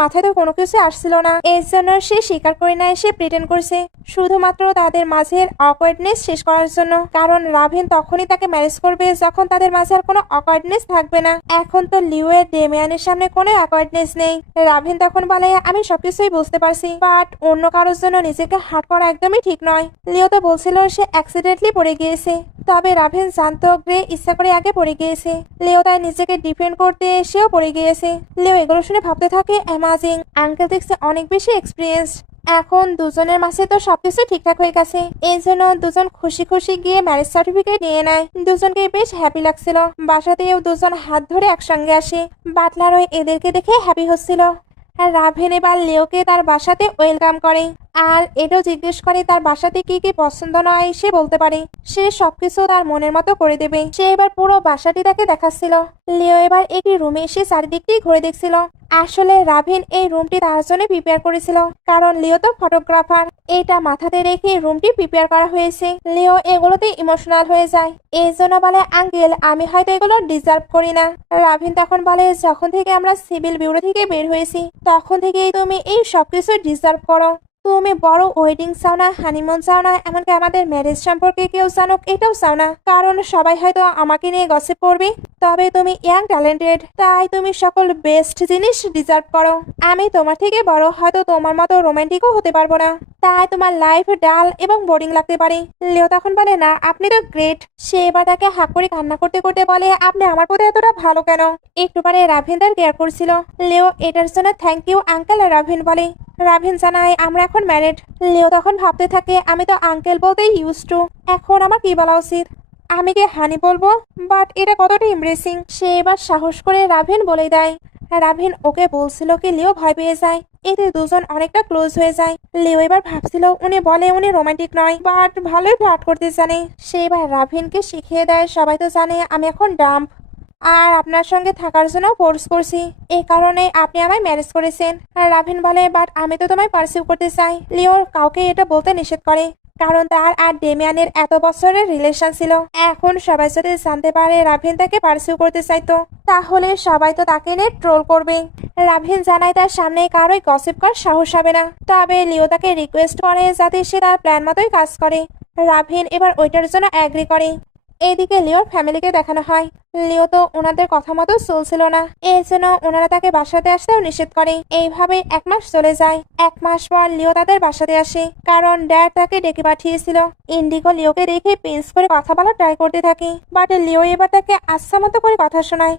মাথায় তো কোনো কিছু আসছিল না, এর জন্য সে স্বীকার করে না এসে প্রিটেন্ড করছে শুধুমাত্র তাদের মাঝের অকওয়ার্ডনেস শেষ করার জন্য। কারণ রাভিন তখনই তাকে ম্যারেজ করবে যখন তাদের মাঝে আর কোনো অকওয়ার্ডনেস থাকবে না। এখন তো লিও এর ডেমিয়ানের সামনে কোনো অকওয়ার্ডনেস নেই। রাভিন তখন বলে আমি সবকিছুই বুঝতে পারছি, বাট অন্য কারোর জন্য নিজেকে হার্ট করা একদমই ঠিক নয়। লিও তো বলছিল সে অ্যাক্সিডেন্টলি পড়ে গিয়েছে, তবে রাভিন জানতো গ্রে ইচ্ছা করে আগে পড়ে গিয়েছে। লিও তাই নিজেকে ডিফেন্ড করতে এসেও পড়ে গিয়েছে। লিও এগুলো শুনে ভাবতে থাকে অ্যামাজিং, আঙ্কেল দেখছে অনেক বেশি এক্সপিরিয়েন্স। এখন দুজনের মাঝে তো সবকিছু ঠিকঠাক হয়ে গেছে, এই জন্য দুজন খুশি খুশি গিয়ে ম্যারেজ সার্টিফিকেট নিয়ে নেয়। দুজনকে বেশ হ্যাপি লাগছিল। বাসাতেও দুজন হাত ধরে একসঙ্গে আসে। বাটলারও এদেরকে দেখে হ্যাপি হচ্ছিল। আর রাভেন এবার লিওকে তার বাসাতে ওয়েলকাম করে, আর এটাও জিজ্ঞেস করে তার বাসাতে কি কি পছন্দ নয় সে বলতে পারে। সে সবকিছু তার মনের মতো করে দেবে। সে এবার পুরো বাসাটি তাকে দেখাচ্ছিল। লিও এবার একটি রুমে এসে চারিদিকটি ঘুরে দেখছিল। আসলে রাভিন এই রুমটি তার জন্য প্রিপেয়ার করেছিল, কারণ লিও তো ফটোগ্রাফার। এটা মাথাতে রেখে রুমটি প্রিপেয়ার করা হয়েছে। লিও এগুলোতে ইমোশনাল হয়ে যায়, এই জন্য বলে আঙ্কেল আমি হয়তো এগুলো ডিজার্ভ করি না। রাভিন তখন বলে যখন থেকে আমরা সিভিল ব্যুরো থেকে বের হয়েছি তখন থেকেই তুমি এই সবকিছু ডিজার্ভ করো। তুমি বড় ওয়েডিং চাও না, হানিমুন চাও না, এমনকি আমাদের ম্যারেজ সম্পর্কে কেউ জানুক এটাও চাও না, কারণ সবাই হয়তো আমাকে নিয়ে গসিপ করবে। তবে তুমি ইয়াং ট্যালেন্টেড, তাই তুমি সকল বেস্ট জিনিস ডিজার্ভ করো। আমি তোমার থেকে বড়, হয়তো তোমার মতো রোমান্টিকও হতে পারবো না, তাই তোমার লাইফ ডাল এবং বোরিং লাগতে পারে। লিও তখন বলে না আপনি তো গ্রেট। সে এবার তাকে হাক করে কান্না করতে করতে বলে আপনি আমার প্রতি এতটা ভালো কেন। একটু পরে রাভিন তার কেয়ার করছিল। লিও এটার জন্য থ্যাংক ইউ আঙ্কেল। রাভিন বলে রাভিন জানায় আমরা এখন ম্যারিড। লিও তখন ভাবতে থাকে আমি তো আঙ্কেল বলতেই ইউজ টু, এখন আমার কি বলা উচিত। আমি কি হানি বলবো, বাট এটা কতটা ইমপ্রেসিং। সে এবার সাহস করে রাভিন বলে দেয়। রাভিন ওকে বলছিল কি লিও ভয় পেয়ে যায়, এতে দুজন অনেকটা ক্লোজ হয়ে যায়। লিও এবার ভাবছিল উনি বলে উনি রোমান্টিক নয়, বাট ভালোই ফ্লার্ট করতে জানে। সে এবার রাভিনকে শিখিয়ে দেয় সবাই তো জানে আমি এখন ডাম্প, আর আপনার সঙ্গে থাকার জন্য ফোর্স করছি, এই কারণে আপনি আমায় ম্যারেজ করেছেন। আর রাভিন বলে বাট আমি তো তোমায় পার্সিউ করতে চাই। লিও কাউকে এটা বলতে নিষেধ করে, কারণ তার আর ডেমিয়ানের এত বছরের রিলেশন ছিল। এখন সবাই যদি জানতে পারে রাভিন তাকে পার্সিউ করতে চাইতো, তাহলে সবাই তো তাকে নিয়ে ট্রোল করবে। রাভিন জানায় তার সামনে কারোই গসিপ করার সাহস হবে না। তবে লিও তাকে রিকোয়েস্ট করে যাতে সে তার প্ল্যান মতোই কাজ করে। রাভিন এবার ওইটার জন্য অ্যাগ্রি করে। এইদিকে লিওর ফ্যামিলিকে দেখানো হয়। লিও তো ওনাদের কথা মতো চলছিল না, এই জন্য ওনারা তাকে বাসাতে আসতেও নিষেধ করে। এইভাবে 1 মাস চলে যায়। 1 মাস পর লিও তাদের বাসাতে আসে, কারণ ড্যাড তাকে ডেকে পাঠিয়েছিল। ইন্ডিগো লিওকে দেখে পিঞ্চ করে কথা বলা ট্রাই করতে থাকে, বাট লিও এবার তাকে আচ্ছা মতো করে কথা শোনায়।